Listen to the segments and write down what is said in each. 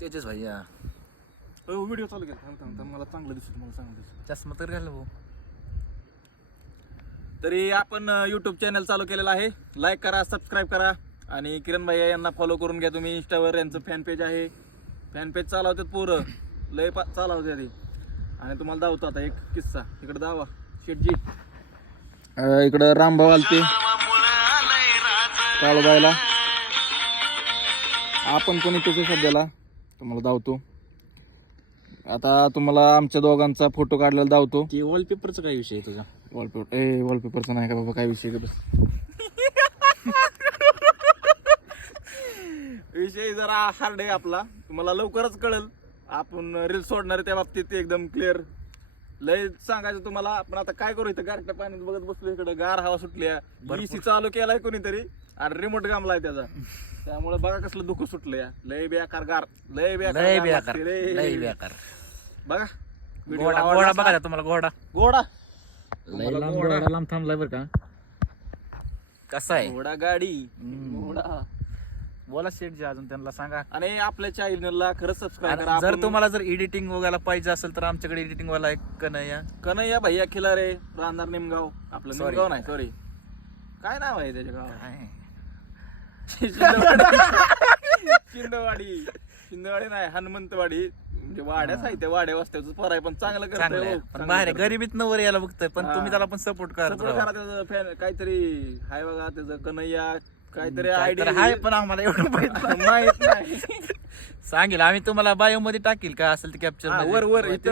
तेजस भैया व्हिडिओ चालू केला. थांब मला चांगलं दिसत, मला चांगलं दिसत. चष्मा तर घाल भाऊ. तरी आपण यूट्यूब चॅनल चालू केलेलं आहे. लाईक करा, सबस्क्राईब करा आणि किरण भैया यांना फॉलो करून घ्या तुम्ही. इंस्टावर यांचं फॅन पेज आहे. फॅन पेज चालवतात पोरं, लय चालवते ती. आणि तुम्हाला दावतो आता एक किस्सा. इकडे दावा शेटजी, इकडं रामभाऊ आलते काळूबाईला. आपण पण इथेच सध्याला तुम्हाला दावतो. आता तुम्हाला आमच्या दोघांचा फोटो काढलेला दावतो. की वॉलपेपरचा काय विषय आहे तुझा? वॉलपेपरचा नाही का बाबा, काय विषय का बस. विषय जरा हार्ड आहे आपला, तुम्हाला लवकरच कळेल. आपण रील्स सोडणार त्या बाबतीत एकदम क्लिअर. लय सांगायचं तुम्हाला. आपण आता काय करू, इथं गारच्या पाण्यात बघत बसलो. इकडे गार हवा सुटल्या, एसी चालू केलाय कोणीतरी आणि रिमोट गामलाय त्याचा. त्यामुळे बघा कसलं दुःख सुटलं या. लय बेकार गार, लय बेकार बघा. घोडा बघा तुम्हाला. घोडा लांब थांबलाय बरं का. कसा आहे घोडा गाडी घोडा. बोला शेटजी, अजून त्यांना सांगा. आणि आपल्या चॅनलला खरंच सबस्क्राईब करा. जर तुम्हाला जर एडिटिंग वगैरे पाहिजे असेल तर आमच्याकडे एडिटिंग वाला एक कन्हैया भैया खिलारे, राहणार निमगाव. आपलं निमगाव नाही, सॉरी काय नाव आहे त्याच्या गावात? शिंदेवाडी नाही, हनुमंतवाडी. म्हणजे वाड्याच आहे, त्या वाड्या वस्त्याचं पराय पण चांगलं करतोय. बाहेर गरिबीत वर यायला बघतोय, पण तुम्ही त्याला पण सपोर्ट करा. त्याचं फॅन काहीतरी हाय बघा, त्याचं कन्हैया काहीतरी आयडिया आहे, पण आम्हाला एवढं माहित नाही. सांगेल आम्ही तुम्हाला बायो मध्ये टाकील काय असेल ते कॅप्चर वर वरती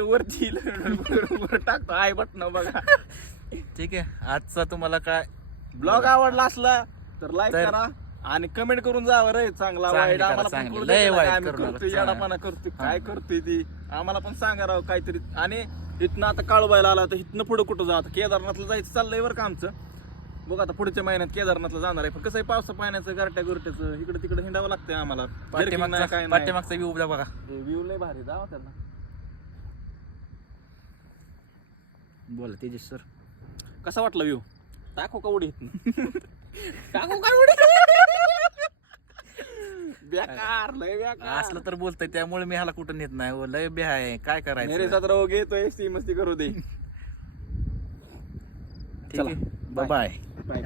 वर टाकतो आय बटन बघा. ठीक आहे. आजचा तुम्हाला काय ब्लॉग आवडला असला तर लाईक करा आणि कमेंट करून जावं रे. चांगला वाईट आम्हाला करतोय, काय करतोय ती आम्हाला पण सांगा राव काहीतरी. आणि इथनं आता काळूबाईला आला तर इथनं पुढे कुठं जात, केदारनाथला जायचं चाललंय बरं का आमचं. बघ आता पुढच्या महिन्यात केदारनाथला जाणार आहे. पण कसं आहे, पावसा पाण्याचं गारट्या गुरट्याचं इकडे तिकडे हिंडावं लागतंय आम्हाला. पाठीमागचा व्ह्यू बघा. व्ह्यू लय भारी, जावा त्यांना. बोला तेजस सर, कसा वाटला व्ह्यू? टाकू का उडी टाकू का उडी? बेकार, लय बेकार असलं तर बोलतोय, त्यामुळे मी ह्याला कुठं नेत नाही. लय बे आहे, काय करायचं. मेरे साथ रहोगे तो ऐसी मस्ती करू दे. ठीक आहे, बाय. बाय.